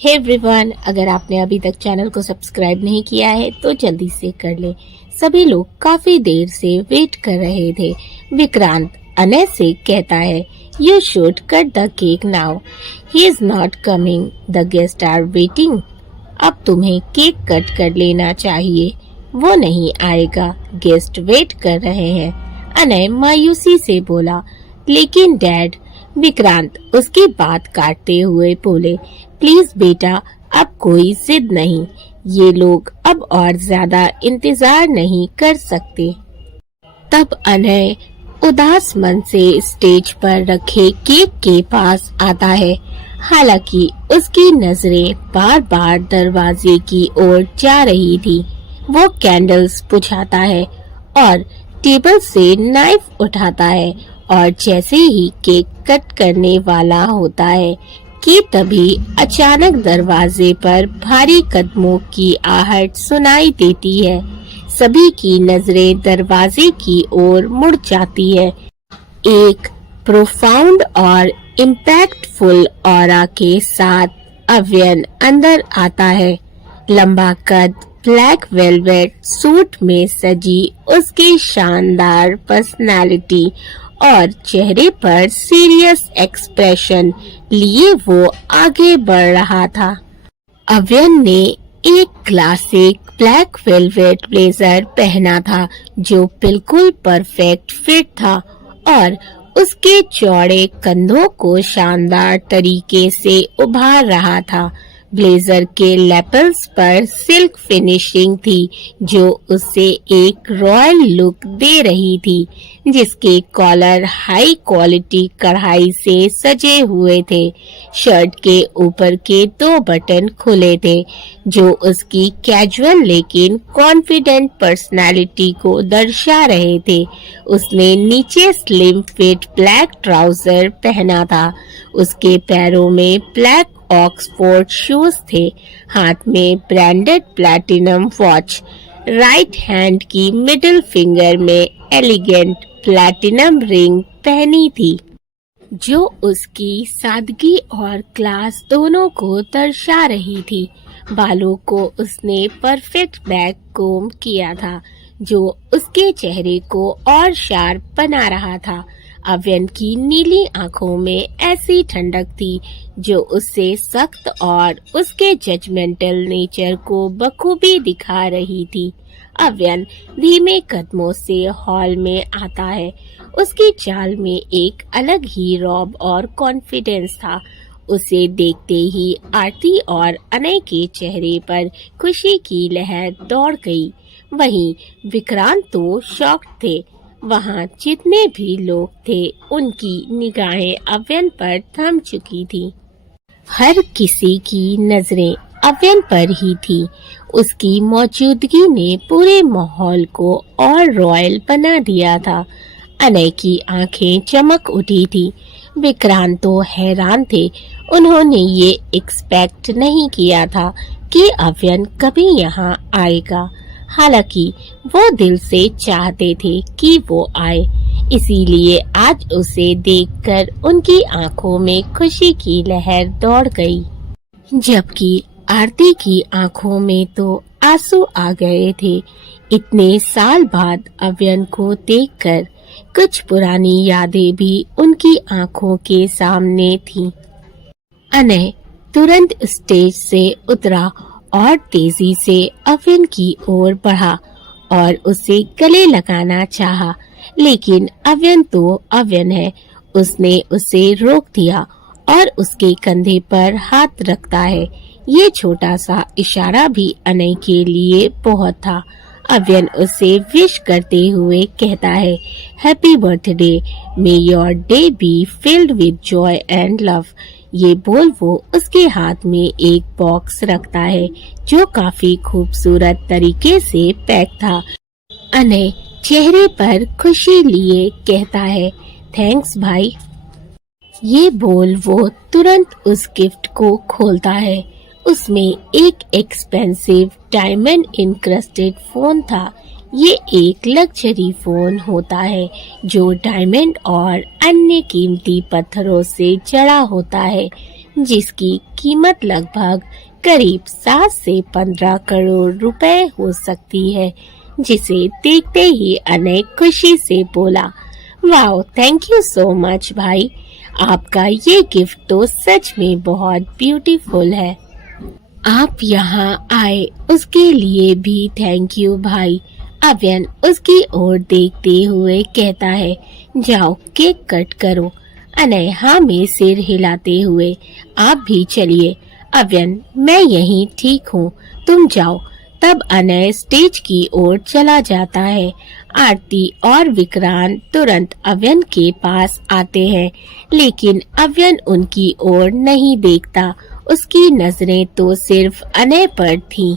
Hey everyone, अगर आपने अभी तक चैनल को सब्सक्राइब नहीं किया है तो जल्दी से कर ले। सभी लोग काफी देर से वेट कर रहे थे। विक्रांत अनय से कहता है, you should cut the cake now, he is not coming, the guest are waiting. अब तुम्हें केक कट कर लेना चाहिए, वो नहीं आएगा, गेस्ट वेट कर रहे हैं। अनय मायूसी से बोला, लेकिन डैड। विक्रांत उसकी बात काटते हुए बोले, प्लीज बेटा, अब कोई जिद नहीं, ये लोग अब और ज्यादा इंतजार नहीं कर सकते। तब अनय उदास मन से स्टेज पर रखे केक के पास आता है। हालांकि उसकी नजरें बार बार दरवाजे की ओर जा रही थी। वो कैंडल्स बुझाता है और टेबल से नाइफ उठाता है और जैसे ही केक कट करने वाला होता है कि तभी अचानक दरवाजे पर भारी कदमों की आहट सुनाई देती है। सभी की नजरें दरवाजे की ओर मुड़ जाती है। एक प्रोफाउंड और इम्पैक्टफुल ऑरा के साथ अव्यन अंदर आता है। लंबा कद ब्लैक वेलवेट सूट में सजी उसकी शानदार पर्सनालिटी और चेहरे पर सीरियस एक्सप्रेशन लिए वो आगे बढ़ रहा था। अव्यन ने एक क्लासिक ब्लैक वेलवेट ब्लेजर पहना था जो बिल्कुल परफेक्ट फिट था और उसके चौड़े कंधों को शानदार तरीके से उभार रहा था। ब्लेजर के लेपल्स पर सिल्क फिनिशिंग थी जो उसे एक रॉयल लुक दे रही थी, जिसके कॉलर हाई क्वालिटी कढ़ाई से सजे हुए थे। शर्ट के ऊपर के 2 बटन खुले थे जो उसकी कैजुअल लेकिन कॉन्फिडेंट पर्सनालिटी को दर्शा रहे थे। उसने नीचे स्लिम फिट ब्लैक ट्राउजर पहना था। उसके पैरों में ब्लैक ऑक्सफोर्ड शूज थे। हाथ में branded platinum watch, right hand की मिडिल फिंगर में एलिगेंट प्लैटिनम रिंग पहनी थी जो उसकी सादगी और क्लास दोनों को दर्शा रही थी। बालों को उसने परफेक्ट बैक कोम किया था जो उसके चेहरे को और शार्प बना रहा था। अव्यन की नीली आंखों में ऐसी ठंडक थी जो उससे सख्त और उसके जजमेंटल नेचर को बखूबी दिखा रही थी। अव्यन धीमे कदमों से हॉल में आता है। उसकी चाल में एक अलग ही रौब और कॉन्फिडेंस था। उसे देखते ही आरती और अनय के चेहरे पर खुशी की लहर दौड़ गई। वहीं विक्रांत तो शॉक्ड थे। वहाँ जितने भी लोग थे उनकी निगाहें अव्यन पर थम चुकी थी। हर किसी की नजरें अव्यन पर ही थी। उसकी मौजूदगी ने पूरे माहौल को और रॉयल बना दिया था। अनय की आंखें चमक उठी थी। विक्रांत तो हैरान थे। उन्होंने ये एक्सपेक्ट नहीं किया था कि अव्यन कभी यहाँ आएगा। हालांकि वो दिल से चाहते थे कि वो आए, इसीलिए आज उसे देखकर उनकी आंखों में खुशी की लहर दौड़ गई। जबकि आरती की आंखों में तो आंसू आ गए थे। इतने साल बाद अव्यन को देखकर कुछ पुरानी यादें भी उनकी आंखों के सामने थीं। अनय तुरंत स्टेज से उतरा और तेजी से अव्यन की ओर बढ़ा और उसे गले लगाना चाहा, लेकिन अव्यन तो अव्यन है। उसने उसे रोक दिया और उसके कंधे पर हाथ रखता है। ये छोटा सा इशारा भी अनय के लिए बहुत था। अव्यन उसे विश करते हुए कहता है, happy birthday, may your day be filled with Joy and love. ये बोल वो उसके हाथ में एक बॉक्स रखता है जो काफी खूबसूरत तरीके से पैक था। अनय चेहरे पर खुशी लिए कहता है, थैंक्स भाई। ये बोल वो तुरंत उस गिफ्ट को खोलता है। उसमें एक एक्सपेंसिव डायमंड इनक्रस्टेड फोन था। ये एक लग्जरी फोन होता है जो डायमंड और अन्य कीमती पत्थरों से जड़ा होता है। जिसकी कीमत लगभग करीब 7 से 15 करोड़ रुपए हो सकती है, जिसे देखते ही अनय खुशी से बोला, wow, thank you so much भाई, आपका ये गिफ्ट तो सच में बहुत ब्यूटीफुल है। आप यहाँ आए उसके लिए भी थैंक यू भाई। अव्यन उसकी ओर देखते हुए कहता है, जाओ केक कट करो। अनय हाँ में सिर हिलाते हुए, आप भी चलिए। अव्यन, मैं यहीं ठीक हूँ, तुम जाओ। तब अनय स्टेज की ओर चला जाता है। आरती और विक्रांत तुरंत अव्यन के पास आते हैं, लेकिन अव्यन उनकी ओर नहीं देखता। उसकी नजरें तो सिर्फ अनय पर थीं।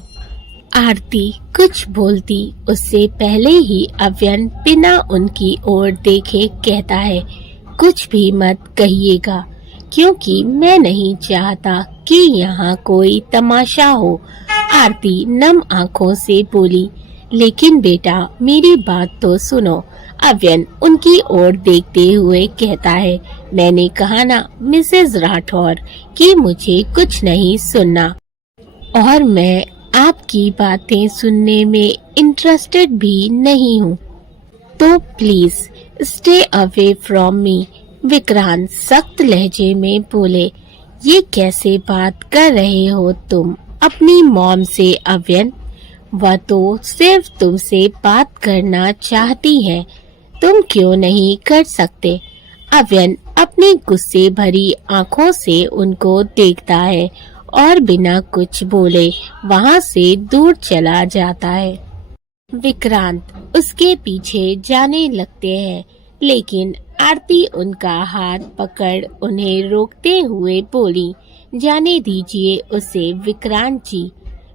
आरती कुछ बोलती उससे पहले ही अव्यन बिना उनकी ओर देखे कहता है, कुछ भी मत कहिएगा, क्योंकि मैं नहीं चाहता कि यहाँ कोई तमाशा हो। आरती नम आंखों से बोली, लेकिन बेटा मेरी बात तो सुनो। अव्यन उनकी ओर देखते हुए कहता है, मैंने कहा ना मिसेस राठौर कि मुझे कुछ नहीं सुनना, और मैं आपकी बातें सुनने में इंटरेस्टेड भी नहीं हूँ, तो please stay away from me. Vikrant सख्त लहजे में बोले, ये कैसे बात कर रहे हो तुम अपनी मॉम से अव्यन? वह तो सिर्फ तुमसे बात करना चाहती है, तुम क्यों नहीं कर सकते? अव्यन अपनी गुस्से भरी आंखों से उनको देखता है और बिना कुछ बोले वहां से दूर चला जाता है। विक्रांत उसके पीछे जाने लगते हैं, लेकिन आरती उनका हाथ पकड़ उन्हें रोकते हुए बोली, जाने दीजिए उसे विक्रांत जी।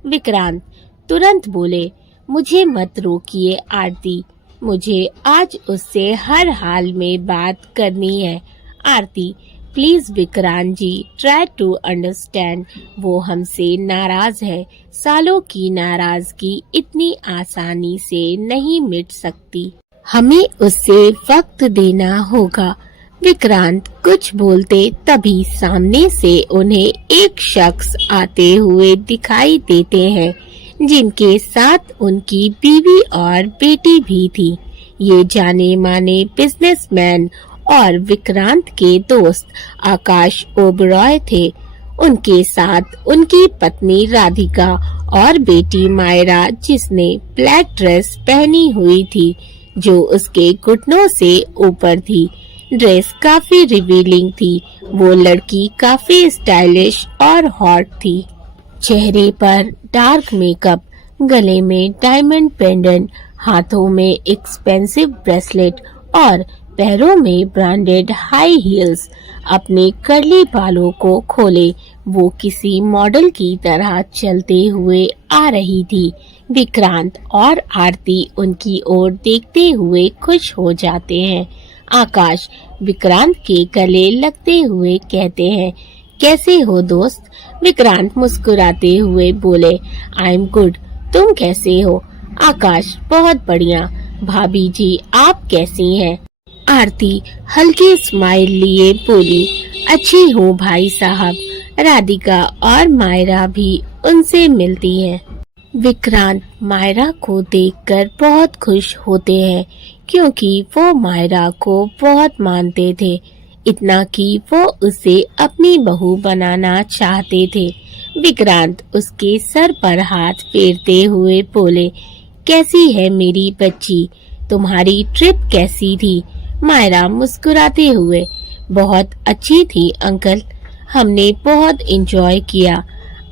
विक्रांत तुरंत बोले, मुझे मत रोकिए आरती, मुझे आज उससे हर हाल में बात करनी है। Aarti please Vikrant ji, try to understand, वो हमसे नाराज है। सालों की नाराजगी इतनी आसानी से नहीं मिट सकती, हमें उससे वक्त देना होगा। विक्रांत कुछ बोलते तभी सामने से उन्हें एक शख्स आते हुए दिखाई देते हैं, जिनके साथ उनकी बीवी और बेटी भी थी। ये जाने माने बिजनेसमैन और विक्रांत के दोस्त आकाश ओबरॉय थे। उनके साथ उनकी पत्नी राधिका और बेटी मायरा, जिसने ब्लैक ड्रेस पहनी हुई थी जो उसके घुटनों से ऊपर थी। ड्रेस काफी रिवीलिंग थी। वो लड़की काफी स्टाइलिश और हॉट थी। चेहरे पर डार्क मेकअप, गले में डायमंड पेंडेंट, हाथों में एक्सपेंसिव ब्रेसलेट और पैरों में ब्रांडेड हाई हील्स। अपने कर्ली बालों को खोले वो किसी मॉडल की तरह चलते हुए आ रही थी। विक्रांत और आरती उनकी ओर देखते हुए खुश हो जाते हैं। आकाश विक्रांत के गले लगते हुए कहते हैं, कैसे हो दोस्त? विक्रांत मुस्कुराते हुए बोले, आई एम गुड, तुम कैसे हो? आकाश बहुत बढ़िया। भाभी जी आप कैसी हैं? आरती हल्की स्माइल लिए बोली, अच्छी हूँ भाई साहब। राधिका और मायरा भी उनसे मिलती हैं। विक्रांत मायरा को देखकर बहुत खुश होते हैं, क्योंकि वो मायरा को बहुत मानते थे, इतना कि वो उसे अपनी बहू बनाना चाहते थे। विक्रांत उसके सर पर हाथ फेरते हुए बोले, कैसी है मेरी बच्ची? तुम्हारी ट्रिप कैसी थी? मायरा मुस्कुराते हुए, बहुत अच्छी थी अंकल, हमने बहुत एंजॉय किया।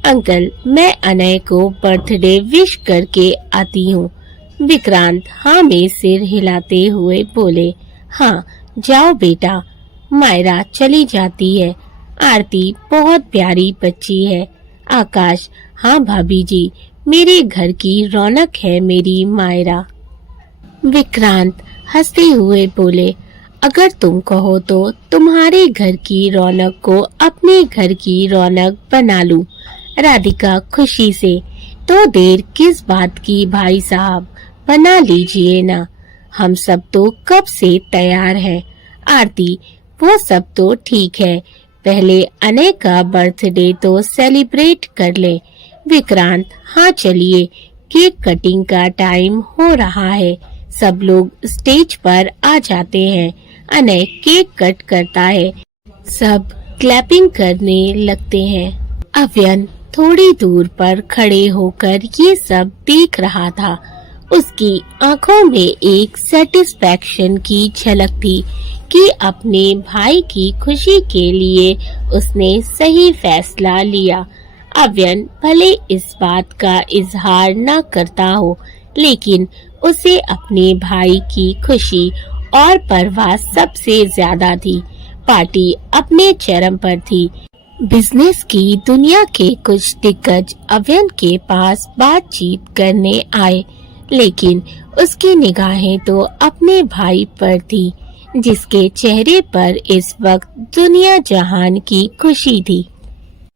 अंकल मैं अनय को बर्थडे विश करके आती हूँ। विक्रांत हाँ में सिर हिलाते हुए बोले, हाँ जाओ बेटा। मायरा चली जाती है। आरती बहुत प्यारी बच्ची है। आकाश हाँ भाभी जी, मेरे घर की रौनक है मेरी मायरा। विक्रांत हंसते हुए बोले, अगर तुम कहो तो तुम्हारे घर की रौनक को अपने घर की रौनक बना लूं। राधिका खुशी से, तो देर किस बात की भाई साहब, बना लीजिए ना, हम सब तो कब से तैयार हैं। आरती वो सब तो ठीक है, पहले अनय का बर्थडे तो सेलिब्रेट कर ले। विक्रांत, हाँ चलिए, केक कटिंग का टाइम हो रहा है। सब लोग स्टेज पर आ जाते हैं। अनय केक कट करता है। सब क्लैपिंग करने लगते हैं। अव्यन थोड़ी दूर पर खड़े होकर ये सब देख रहा था। उसकी आंखों में एक सेटिस्फैक्शन की झलक थी कि अपने भाई की खुशी के लिए उसने सही फैसला लिया। अव्यन भले इस बात का इजहार न करता हो, लेकिन उसे अपने भाई की खुशी और परवाह सबसे ज्यादा थी। पार्टी अपने चरम पर थी। बिजनेस की दुनिया के कुछ दिग्गज अव्यन के पास बातचीत करने आए, लेकिन उसकी निगाहें तो अपने भाई पर थी, जिसके चेहरे पर इस वक्त दुनिया जहान की खुशी थी।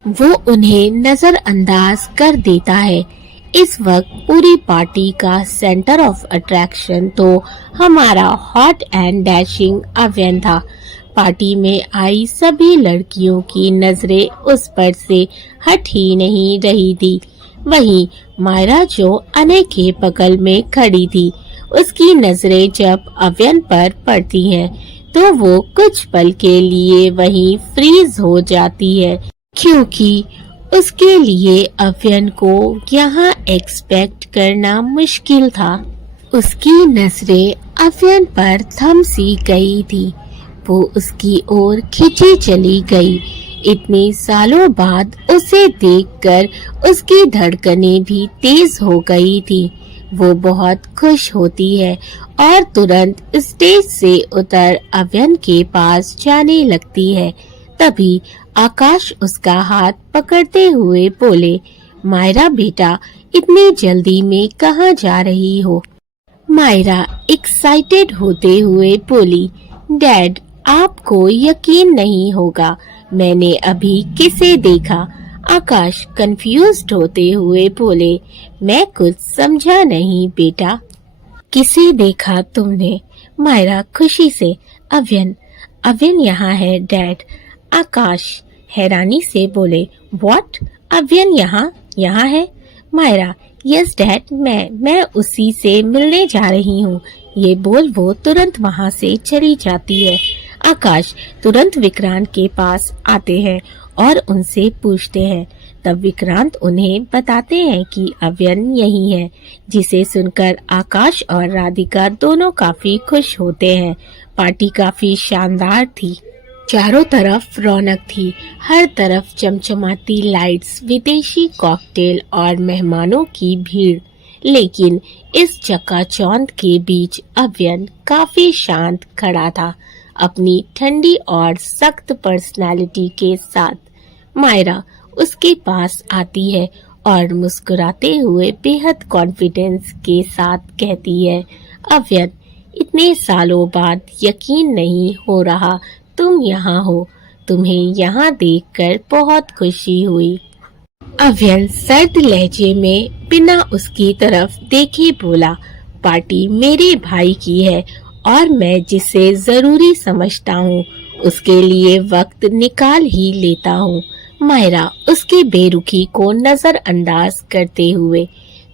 वो उन्हें नजरअंदाज कर देता है। इस वक्त पूरी पार्टी का सेंटर ऑफ अट्रैक्शन तो हमारा हॉट एंड डैशिंग अव्यन था। पार्टी में आई सभी लड़कियों की नजरें उस पर से हट ही नहीं रही थी। वहीं मायरा, जो अनय के बगल में खड़ी थी, उसकी नजरें जब अव्यन पर पड़ती हैं, तो वो कुछ पल के लिए वहीं फ्रीज हो जाती है, क्योंकि उसके लिए अव्यन को यहाँ एक्सपेक्ट करना मुश्किल था। उसकी नजरें अव्यन पर थम सी गई थी। वो उसकी ओर खिंची चली गई। इतने सालों बाद उसे देखकर उसकी धड़कनें भी तेज हो गई थी। वो बहुत खुश होती है और तुरंत स्टेज से उतर अव्यन के पास जाने लगती है। तभी आकाश उसका हाथ पकड़ते हुए बोले, मायरा बेटा, इतनी जल्दी में कहाँ जा रही हो? मायरा एक्साइटेड होते हुए बोली, डैड, आपको यकीन नहीं होगा, मैंने अभी किसे देखा। आकाश कंफ्यूज्ड होते हुए बोले, मैं कुछ समझा नहीं बेटा। किसे देखा तुमने? मायरा खुशी से, अव्यन, अव्यन यहाँ है डैड। आकाश हैरानी से बोले, व्हाट? अव्यन यहाँ है? मायरा, यस डैड, मैं उसी से मिलने जा रही हूँ। ये बोल वो तुरंत वहाँ से चली जाती है। आकाश तुरंत विक्रांत के पास आते हैं और उनसे पूछते हैं। तब विक्रांत उन्हें बताते हैं कि अव्यन यही है, जिसे सुनकर आकाश और राधिका दोनों काफी खुश होते हैं। पार्टी काफी शानदार थी। चारों तरफ रौनक थी, हर तरफ चमचमाती लाइट्स, विदेशी कॉकटेल और मेहमानों की भीड़। लेकिन इस चकाचौंध के बीच अव्यन काफी शांत खड़ा था, अपनी ठंडी और सख्त पर्सनालिटी के साथ। मायरा उसके पास आती है और मुस्कुराते हुए बेहद कॉन्फिडेंस के साथ कहती है, अव्यन, इतने सालों बाद यकीन नहीं हो रहा तुम यहाँ हो। तुम्हें यहाँ देखकर बहुत खुशी हुई। अव्यन सर्द लहजे में बिना उसकी तरफ देखे बोला, पार्टी मेरे भाई की है और मैं जिसे जरूरी समझता हूँ उसके लिए वक्त निकाल ही लेता हूँ। मायरा उसकी बेरुखी को नजरअंदाज करते हुए,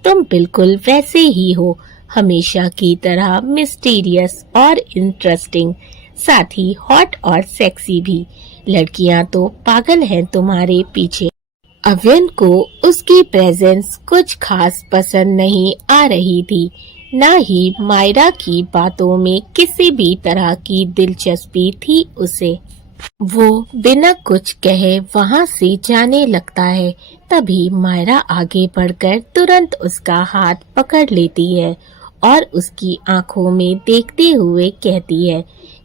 तुम बिल्कुल वैसे ही हो, हमेशा की तरह मिस्टीरियस और इंटरेस्टिंग, साथ ही हॉट और सेक्सी भी। लड़कियां तो पागल हैं तुम्हारे पीछे। अव्यन को उसकी प्रेजेंस कुछ खास पसंद नहीं आ रही थी, न ही मायरा की बातों में किसी भी तरह की दिलचस्पी थी उसे। वो बिना कुछ कहे वहाँ से जाने लगता है। तभी मायरा आगे बढ़कर तुरंत उसका हाथ पकड़ लेती है और उसकी आंखों में देखते हुए कहती है,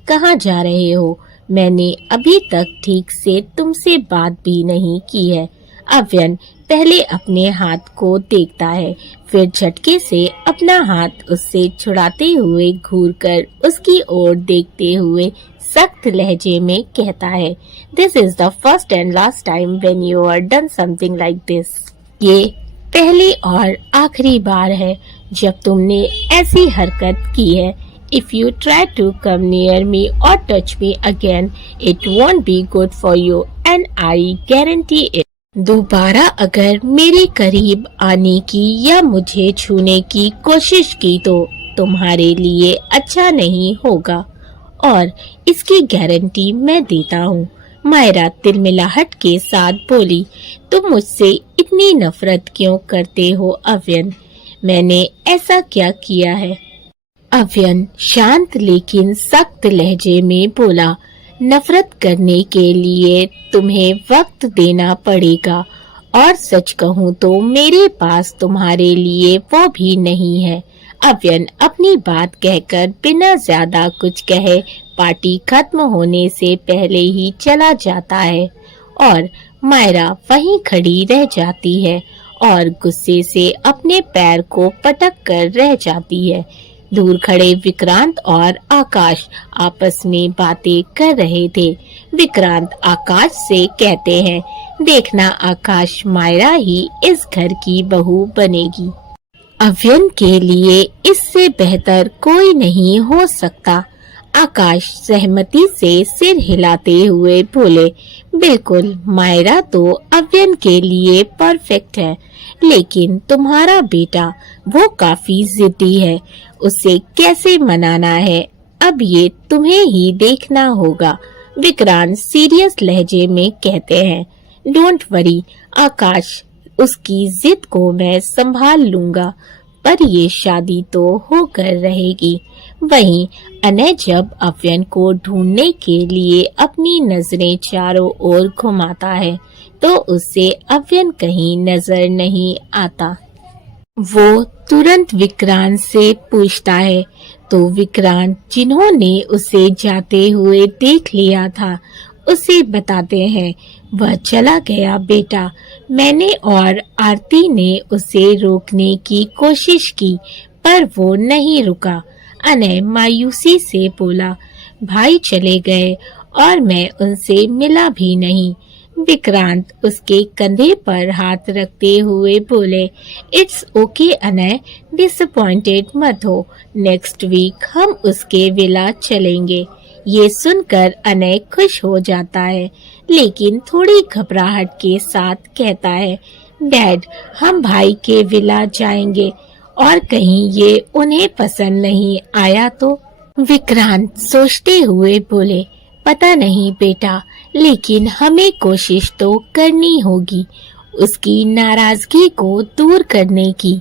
कहाँ जा रहे हो? मैंने अभी तक ठीक से तुमसे बात भी नहीं की है। अव्यन पहले अपने हाथ को देखता है, फिर झटके से अपना हाथ उससे छुड़ाते हुए घूरकर उसकी ओर देखते हुए सख्त लहजे में कहता है, this is the first and last time when you are done something like this. ये पहली और आखिरी बार है जब तुमने ऐसी हरकत की है। If you try to come near me or touch me again, it won't be good for you and I guarantee it. दोबारा अगर मेरे करीब आने की या मुझे छूने की कोशिश की तो तुम्हारे लिए अच्छा नहीं होगा और इसकी गारंटी मैं देता हूँ। मायरा तिलमिलाहट के साथ बोली, तुम मुझसे इतनी नफरत क्यों करते हो अव्यन? मैंने ऐसा क्या किया है? अव्यन शांत लेकिन सख्त लहजे में बोला, नफरत करने के लिए तुम्हें वक्त देना पड़ेगा और सच कहूँ तो मेरे पास तुम्हारे लिए वो भी नहीं है। अव्यन अपनी बात कहकर बिना ज्यादा कुछ कहे पार्टी खत्म होने से पहले ही चला जाता है और मायरा वहीं खड़ी रह जाती है और गुस्से से अपने पैर को पटक कर रह जाती है। दूर खड़े विक्रांत और आकाश आपस में बातें कर रहे थे। विक्रांत आकाश से कहते हैं, देखना आकाश, मायरा ही इस घर की बहू बनेगी। अव्यन के लिए इससे बेहतर कोई नहीं हो सकता। आकाश सहमति से सिर हिलाते हुए बोले, बिल्कुल, मायरा तो अव्यन के लिए परफेक्ट है, लेकिन तुम्हारा बेटा वो काफी जिद्दी है, उसे कैसे मनाना है अब ये तुम्हें ही देखना होगा। विक्रांत सीरियस लहजे में कहते हैं, डोंट वरी आकाश, उसकी जिद को मैं संभाल लूंगा, पर ये शादी तो होकर रहेगी। वहीं अनय जब अव्यन को ढूंढने के लिए अपनी नजरें चारों ओर घुमाता है तो उससे अव्यन कहीं नजर नहीं आता। वो तुरंत विक्रांत से पूछता है तो विक्रांत, जिन्होंने उसे जाते हुए देख लिया था, उसे बताते हैं, वह चला गया बेटा। मैंने और आरती ने उसे रोकने की कोशिश की पर वो नहीं रुका। अनय मायूसी से बोला, भाई चले गए और मैं उनसे मिला भी नहीं। विक्रांत उसके कंधे पर हाथ रखते हुए बोले, इट्स ओके अनय, डिसअपॉइंटेड मत हो, नेक्स्ट वीक हम उसके विला चलेंगे। ये सुनकर अनय खुश हो जाता है लेकिन थोड़ी घबराहट के साथ कहता है, डैड, हम भाई के विला जाएंगे और कहीं ये उन्हें पसंद नहीं आया तो? विक्रांत सोचते हुए बोले, पता नहीं बेटा, लेकिन हमें कोशिश तो करनी होगी उसकी नाराजगी को दूर करने की।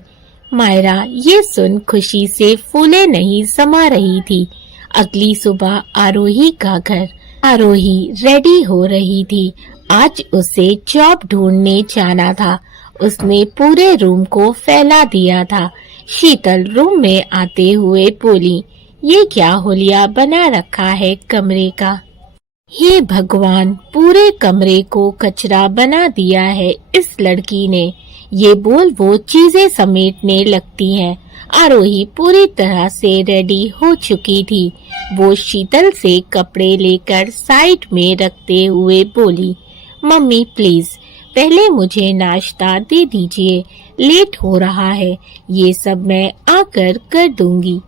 मायरा ये सुन खुशी से फूले नहीं समा रही थी। अगली सुबह आरोही का घर। आरोही रेडी हो रही थी। आज उसे जॉब ढूंढने जाना था। उसने पूरे रूम को फैला दिया था। शीतल रूम में आते हुए बोली, ये क्या होलिया बना रखा है कमरे का? हे भगवान, पूरे कमरे को कचरा बना दिया है इस लड़की ने। ये बोल वो चीजें समेटने लगती है। आरोही पूरी तरह से रेडी हो चुकी थी। वो शीतल से कपड़े लेकर साइड में रखते हुए बोली, मम्मी प्लीज पहले मुझे नाश्ता दे दीजिए, लेट हो रहा है, ये सब मैं आकर कर दूंगी।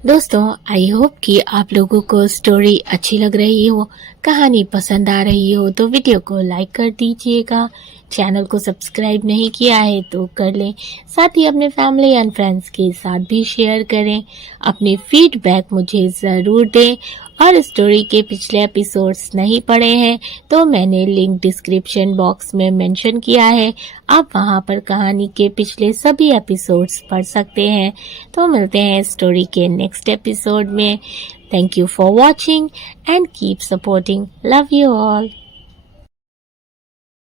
दोस्तों, आई होप कि आप लोगों को स्टोरी अच्छी लग रही हो, कहानी पसंद आ रही हो तो वीडियो को लाइक कर दीजिएगा। चैनल को सब्सक्राइब नहीं किया है तो कर लें। साथ ही अपने फैमिली एंड फ्रेंड्स के साथ भी शेयर करें। अपने फीडबैक मुझे ज़रूर दें और स्टोरी के पिछले एपिसोड्स नहीं पढ़े हैं तो मैंने लिंक डिस्क्रिप्शन बॉक्स में मेंशन किया है। आप वहां पर कहानी के पिछले सभी एपिसोड्स पढ़ सकते हैं। तो मिलते हैं स्टोरी के नेक्स्ट एपिसोड में। Thank you for watching and keep supporting. Love you all.